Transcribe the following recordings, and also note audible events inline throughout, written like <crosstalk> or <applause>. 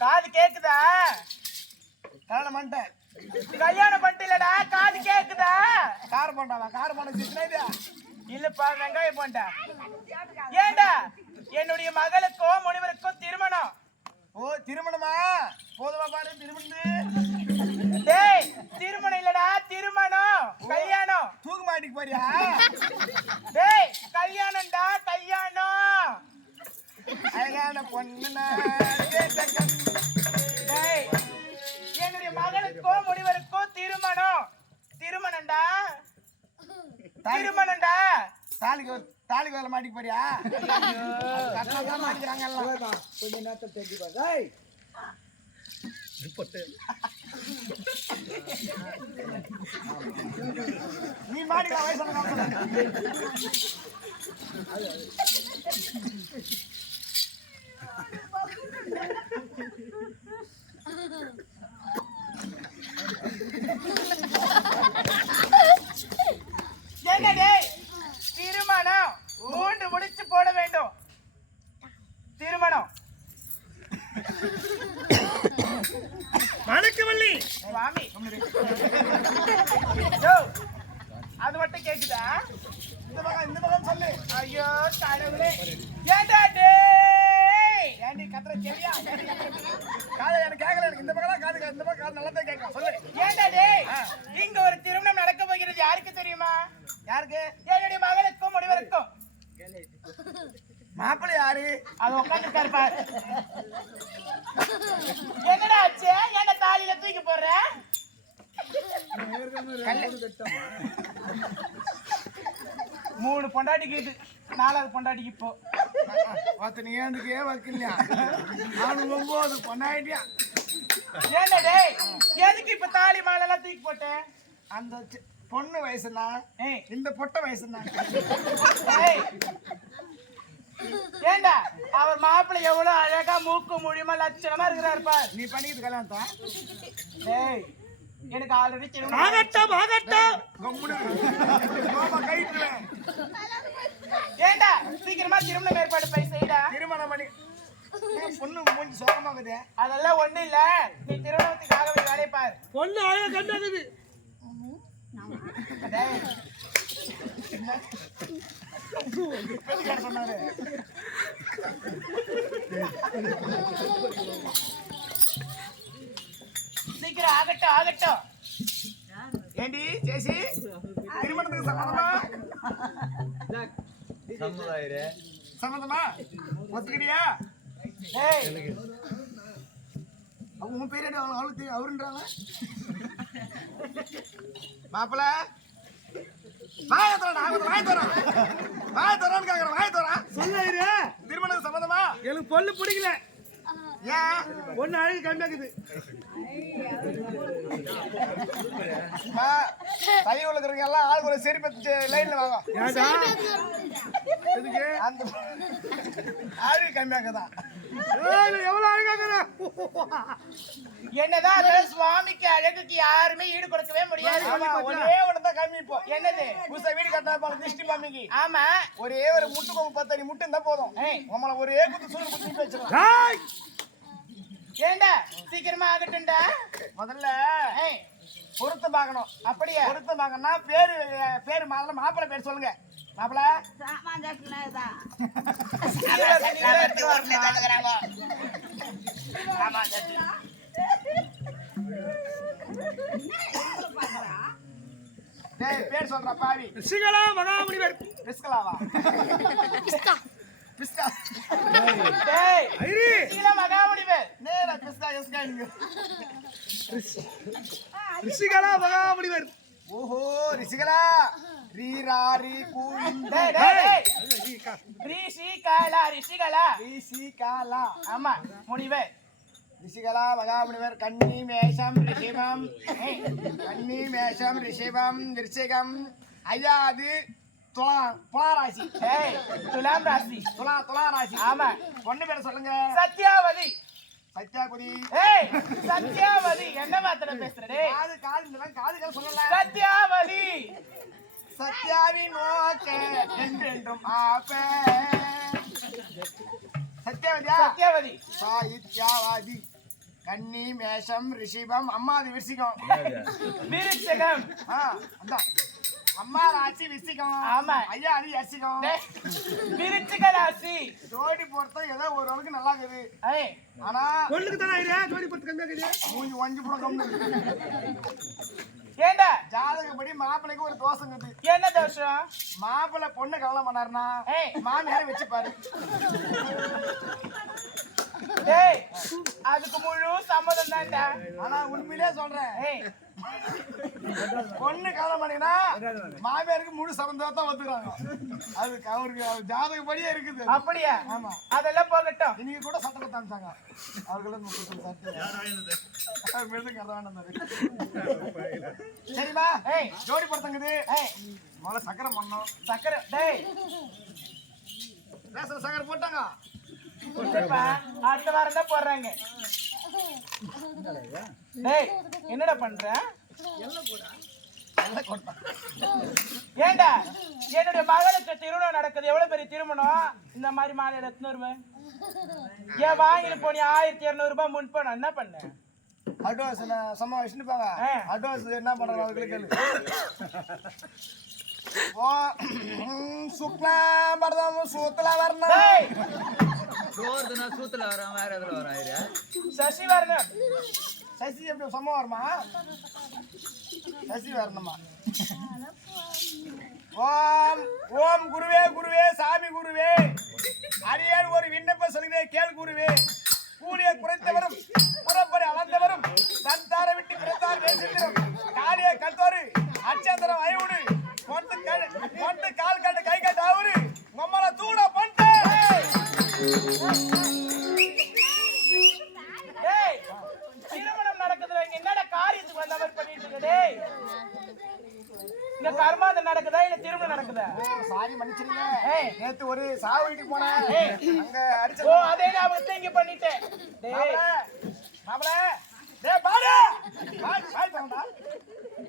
காது கேக்குதா? கல்யாணம் பண்ணிட்டேன் கல்யாணம் பண்ணிட்டு இல்லடா காது கேக்குதா? கார் போண்டாவா? கார் போன சிஸ்னா இல்லப்பா வெங்காயம் போண்டா. ஏண்டா? என்னுடைய மகளுக்கும் முனிவருக்கும் திருமணம் முனிவருக்கும் திருமணம். திருமணம்டா. திருமணம்டா. தாலி கோ- தாலி கோல மாட்டிக்கு போறியா? மாட்டிக்கிறாங்க எல்லாம். கொஞ்ச நேரத்தை தெரிஞ்சுக்கோ டேய் நீ மாட்டிக்கலாம் வயசான என்ன டேய் திருமணம் மூன்று முடிச்சு போட வேண்டும் திருமணம் வணக்கவல்லி சுவாமி அது மட்டும் கேக்குதா இந்த பக்கம் இந்த பக்கம் சொல்லு ஐயோ கடவுளே ஏண்டா டேய் ஏண்டி கத்துற சரியா காது எனக்கு கேட்கல எனக்கு இந்த பக்கம் காது இந்த பக்கம் காது நல்லா தான் கேட்கும் சொல்லு ஏண்டா டேய் இங்க ஒரு திருமணம் நடக்க போகிறது யாருக்கு தெரியுமா யாருக்கு என்னுடைய மகளுக்கும் முடிவருக்கும் மாப்பிள்ளை யாரு? அது உட்காந்துருக்காரு பாரு என்னடா ஆச்சு என்ன தாலியில தூக்கி போடுற மூணு பொண்டாட்டிக்கு இது. நாலாவது பொண்டாட்டிக்கு இப்போ. ஒருத்தன் ஏண்டுக்கே வக்கில்லையா நானும் ஒன்பது பொண்ணாயிட்டியா ஏண்டா டேய் எதுக்கு இப்ப தாலி மாலை எல்லாம் தூக்கி போட்டேன் அந்த பொண்ணு வயசுனா ஏய். இந்த பொட்டை வயசுனா. ஏண்டா அவர் மாப்பிள்ளை எவ்வளவு அழகா மூக்கு மூலியமா லட்சணமா இருக்கிறாரு பார். நீ பண்ணிக்கிட்டு கல்யாணத்தா? டேய் எனக்கு ஆல்ரெடி திருமணம் ஆகட்டும் ஆகட்டும். ஏண்டா சீக்கிரமா திருமணம் ஏற்பாடு போய் செய்டா. திருமணம் பண்ணி பொண்ணு மூஞ்சி சோகமாகுது. அதெல்லாம் ஒண்ணு இல்ல. நீ திருமணத்துக்காக வேண்டிய வேலையை பார். பொண்ணு அழகா கண்டாகுது டேய், சொன்னாரு? சீக்கிரம் ஆகட்டும் ஆகட்டும். ஏண்டி ஜெயசி திருமணத்துக்கு சம்மதமா? சம்மதமா? ஒத்துக்கிறியா டேய் அவங்க உன் பேர் என்ன? அவளுக்கு அவருன்றாங்க? மாப்பிள. வாய தரேன் வாய தரேன் வாய தரேன்னு கேக்குறேன் வாய தரேன் சொல்லாயிரு திருமணத்துக்கு சம்மதமா? எனக்கு பொண்ணு பிடிக்கல. ஏன்? பொண்ணு அழகு கம்மியாக்குது கையில் இருக்கிறவங்க எல்லாம் ஆளுக்கு ஒரு செருப்பு லைன்ல வாங்க. எதுக்கு? அந்த ஆளு கம்மியாக்கதான் என்னதான் சுவாமிக்கு அழகுக்கு யாருமே ஈடு கொடுக்கவே முடியாது. ஒரே ஒன்று தான் கம்மி இப்போ. என்னது? புதுசா வீடு கட்டினா போல திருஷ்டி மாமிக்கு. ஆமா. ஒரே ஒரு முட்டு கொம்பு பத்தடி முட்டு இருந்தா போதும். உங்களை ஒரே குத்து சூடு குத்தி டேய் ஏண்டா? சீக்கிரமா ஆகட்டும்டா. முதல்ல ஏய் பொருத்தம் பார்க்கணும் அப்படியா. பொருத்தம் பார்க்கணும்னா பேரு பேரு முதல்ல மாப்பிள்ளை பேர் சொல்லுங்க. மாப்பிள்ளை பேர் சொல்ற பாவி. ரிஷிகலா மகாமுனிவர். பிஸ்கலாவா பிஸ்கா டேய் ஐரி கீழ மகாமுனிவர் நேரா பிஸ்கா எஸ்கா நீங்க ரிஷிகலா மகாமுனிவர் ஓஹோ ரிஷிகலா ரீ ரா ரீ கூ இந்த டேய் டேய் ஆமா முனிவர். ரிஷிகலா மகாமுனிவர் கன்னி மேஷம் ரிஷிபம். கன்னி மேஷம் ரிஷிபம் விருச்சிகம் ஐயா அது துலா துலா ராசி. ஏய் துலாம் ராசி. துலா துலா ராசி. ஆமா. பொண்ணு பேரை சொல்லுங்க. சத்யாவதி. சத்யாகுதி ஏய் சத்யாவதி. என்ன மாத்திர பேசுற டேய் காது காது இதெல்லாம் காதுகள் சொல்லல. சத்யாவதி. சத்யாவின் நோக்க என்றென்றும் ஆப்ப. சத்யாவதியா? சத்யாவதி. சாயித்யாவாதி. கன்னி மேஷம் ரிஷிபம் அம்மா அது விருச்சிகம் அதான். அம்மா ராசி விசிகம் ஆமா. ஐயா அது யசிகம் விருச்சிக ராசி ஜோடி பொறுத்தம் ஏதோ ஓரளவுக்கு நல்லா இருக்குது. ஆனா பொண்ணுக்கு தானே ஜோடி பத்து கம்மியாக்குது மூஞ்சி ஒஞ்சு புறம் கம்மி ஏண்டா? ஜாதகப்படி மாப்பிள்ளைக்கு ஒரு தோசம் இருக்குது என்ன தோஷம்? மாப்பிள்ளை பொண்ணு கவலை பண்ணாருன்னா ஏய். மாமியாரை வச்சுப்பாரு டேய் அதுக்கு முழு சம்மதம் தான்டா. ஆனா உண்மையிலே சொல்றேன். பொண்ணு கவலை பண்ணீங்கன்னா மாமியாருக்கு முழு சம்பந்தம் தான் வந்துக்கிறாங்க. அதுக்கு அவருக்கு அவர் ஜாதகப்படியே இருக்குது. அப்படியா? ஆமா. அதெல்லாம் போகட்டும். இன்னைக்கு கூட சட்டத்தை காமிச்சாங்க அவர்களும் சட்டை. மிருதும் கதை வேண்டாம் சரிம்மா? ஏய். ஜோடி பொறுத்தங்குது ஏய். முதல்ல சக்கரை பண்ணோம் சக்கரை டேய். ரேஷன் சக்கரை போட்டாங்க. அடுத்த வாரம் தான் போடுறாங்க. என்னடா பண்ற? ஏண்டா? என்னுடைய மகளுக்கு திருமணம் நடக்குது. எவ்வளவு பெரிய திருமணம்? இந்த மாதிரி மாலை எடுத்துன்னு வருவேன் ஏன் வாங்கிட்டு போனி ஆயிரத்தி இருநூறு ரூபாய் முன்பணம் என்ன பண்ண? அட்வான்ஸ் சம்மா வச்சுருப்பாங்க. அட்வான்ஸ் என்ன பண்றாங்க அவங்களுக்கு கேளு ஓ சுக்லாம் பரதம் சூத்துல வரணும் சோறுனா சூத்துல வரான் வேற எதுல சசி வரணும் சசி எப்படி சமம் வருமா சசி வரணுமா ஓம் ஓம் குருவே குருவே சாமி குருவே அடியேன் ஒரு விண்ணப்பம் சொல்கிறேன் கேள் குருவே கூலியை குறைத்தவரும் புறப்படி அளந்தவரும் தன் தார விட்டு பிறத்தார் சாரி மன்னிச்சிருங்க. நேத்து ஒரு சாவு வீட்டுக்கு போனேன். அங்க அடிச்ச ஓ அதே ஞாபகத்தை இங்க பண்ணிட்டேன். டேய். மாப்பிள டேய் பாரு. பாரு பாரு தரடா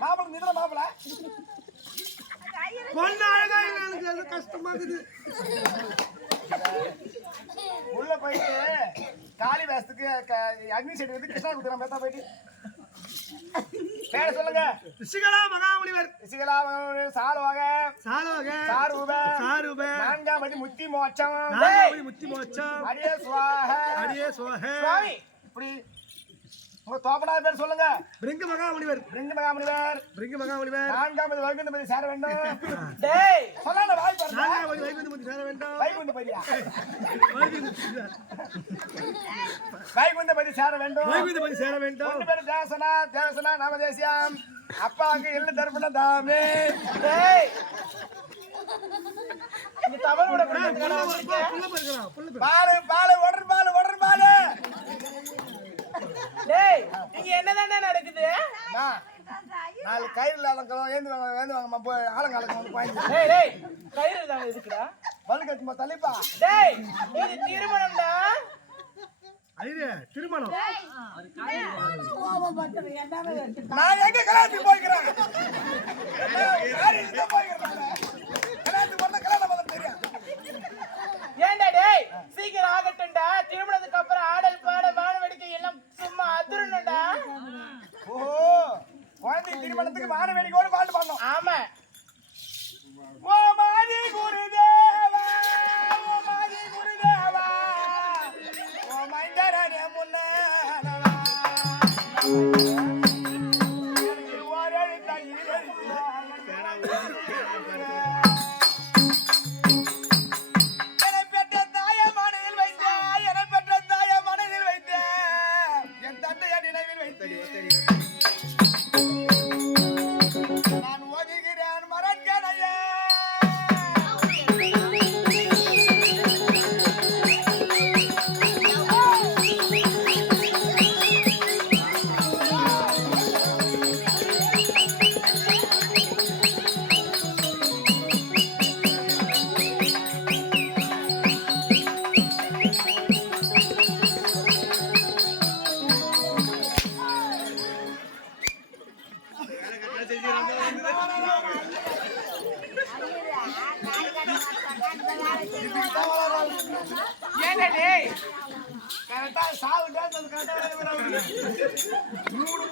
மாப்பிள நிதுல பொண்ணு அழகா எனக்கு உள்ள போயிட்டு காளி வேஷத்துக்கு க- அக்னி செடி வந்து கிருஷ்ணா குத்துறான் பேத்தா போயிட்டு. பேர சொல்லுங்க. ரிஷிகலா மகாமுனிவர். சிகலாம சாருவாக சாலோக சாரூப. சாருப. நான்காம் முத்தி மோட்சம். முத்தி மோட்சம். அடியே சுவாக. அடியே இப்படி உங்க தோப்பனா பேர் சொல்லுங்க. பிரிங்கு மகாமுனிவர். ரெண்டு மகாமணிவர் பிரிங்கு மகாமுனிவர். நான்காம் வைகுந்த பதி சேர வேண்டும். <laughs> டேய் சொல்லாத வாய் பாருங்க வைகுந்த முத்தி சேர வேண்டும். வைகுந்த பதியா வைகுந்த பதி சேர. வேண்டும். வைகுந்த பதி சேர வேண்டும். ஒன்று பேர் தேசனா? தேவசனா நாமதேசியம். அப்பாவுக்கு எள்ளு தர்ப்பணம் தாமே. டேய். தவறு விட புள்ள கூடாது புள்ள பிறக்கலாம் புள்ள பிறக்கலாம் பாலு பாலு ஒடர் பாலு ஒடர் பாலு டேய் இங்க என்னதானே நடக்குது நான் நாலு கயிறுல அலங்கலம் ஏந்து வாங்க ஏந்து வாங்கம்மா போய் ஆலங்காலக்கம் வந்து பாய்ந்து டேய் டேய் கயிறு தான் இருக்குடா பல்லு கட்டுமா தள்ளிப்பா. டேய் இது திருமணம்டா. ஐயே திருமணம். நான் எங்க கல்யாணத்துக்கு போய்க்கிறேன்? நான் காரியத்துக்கு தான் போய்க்கிறேன் நானு. கல்யாணத்துக்கு போறதா கல்யாணம் தெரியும் டேய் சீக்கிரம் ஆகட்டும்டா. திருமணத்துக்கு அப்புறம் ஆடல் பாட வான வேடிக்கை எல்லாம் சும்மா அதிரணும்டா ஓஹோ குழந்தை திருமணத்துக்கு வான வேடிக்கையோடு பாட்டு பாடணும். ஆமா. మూడు